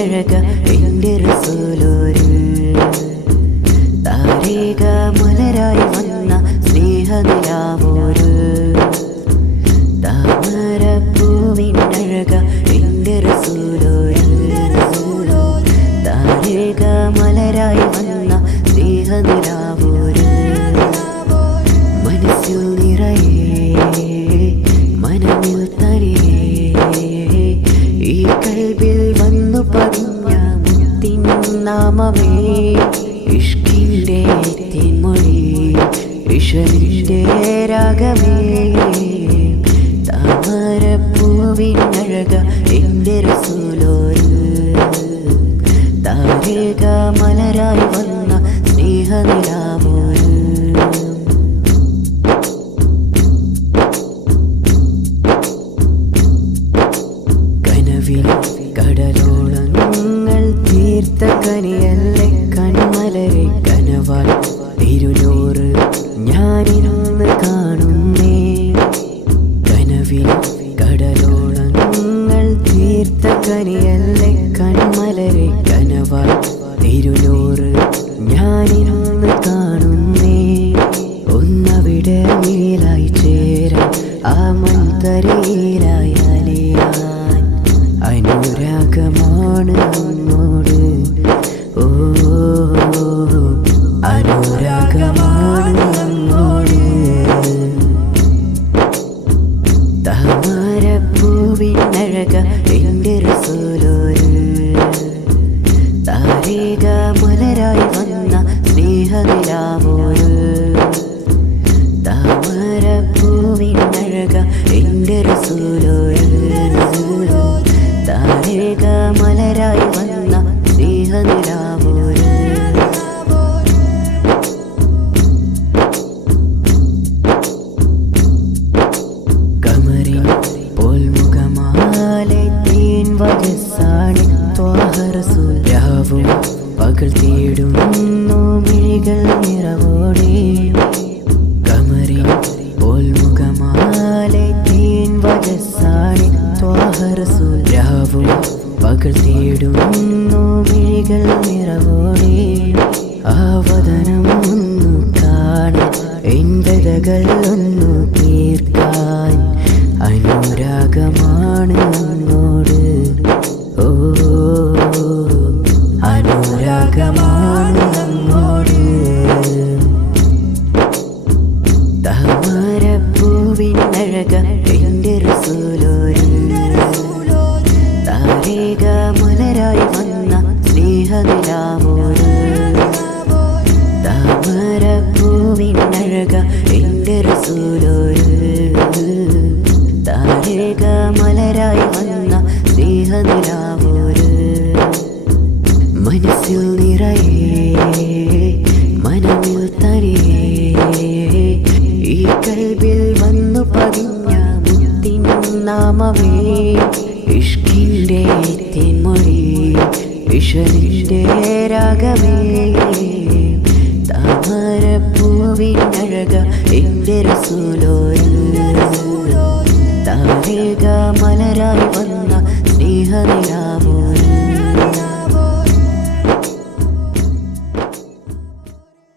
പൂവിനഴക എൻ്റെ റസൂലോര് താരക മലരായി വന്ന സ്നേഹനിലാവോര് താമര പൂവിനഴക എൻ്റെ റസൂലോര് താരക മലരായി വന്ന സ്നേഹനിലാവോര് മനസ്സിൽ നിറയെ മനമിൽ തരിയേ ഈ കൽബിൽ വന്നു പതിഞ്ഞ മുത്തിൻ നാമമേ ഇഷ്കിൻ്റെ തിന്മൊഴി ഇഷലിൻ്റെ രാഗമേ താമരപ്പൂവിനഴക എൻ്റെ റസൂലോര് താരക മലരായി വന്ന സ്നേഹനിലാവോര് കടലോളങ്ങൾ തീർത്ത കനിയല്ലേ കൺമലരെ കനവാൽ തിരുനൂറ് ഞാനിരുന്ന് കാണുന്നേ കനവിൽ കടലോളങ്ങൾ തീർത്ത കനിയല്ലേ കൺമലരെ കനവാൽ തിരുനൂറ് ഞാനിരുന്ന് കാണുന്നേ ഒന്നവിടെ മേലായി ചേരാൻ ആ മൺതരയിലായി അലിയാൻ അനുരാഗമാണ് നമ്മോട് ഓ അനുരാഗമാണ് നമ്മോട് താമരപ്പൂവിനഴക എൻ്റെ റസൂലോര് താരക മലരായി വന്ന സ്നേഹനിലാവോര് താമരപ്പൂവിനഴക എൻ്റെ റസൂലോര് താരക മലരായി വന്ന സ്നേഹനിലാവോര് കമറിൻ പോൽമുഖമാലെ തേൻ വജസാണി ത്വാഹ റസൂൽ രാവും പകൽ തേടുന്നു മിഴികൾ നിറവോടെ കമറിൻ പോൽമുഖമാലെ തേൻ വജസാണി ത്വാഹ റസൂൽ രാവും പകൽ തേടുന്നു മിഴികൾ നിറവോടെ ആവതനം ഒന്നു കാണാൻ എൻവതകൾ ഒന്നു തീർക്കാൻ അനുരാഗമാണ് നമ്മോട് ഓ അനുരാഗമാണ് നമ്മോട് താമരപ്പൂവിനഴക എൻ്റെ റസൂലോര് താരക മലരായി വന്ന സ്നേഹനിലാവോര് താമരപ്പൂവിനഴക എൻ്റെ റസൂലോര് താരക മലരായി വന്ന സ്നേഹനിലാവോര് മനസ്സിൽ നിറയെ മനമിൽ തരിയേ ഈ കൽബിൽ വന്നു പതിഞ്ഞ മുത്തിൻ നാമമേ ഇഷ്കിൻ്റെ തിന്മൊഴി ഇഷലിൻ്റെ രാഗമേ താമരപ്പൂവിനഴക എൻ്റെ റസൂലോര് താരക മലരായി വന്ന സ്നേഹനിലാവോര്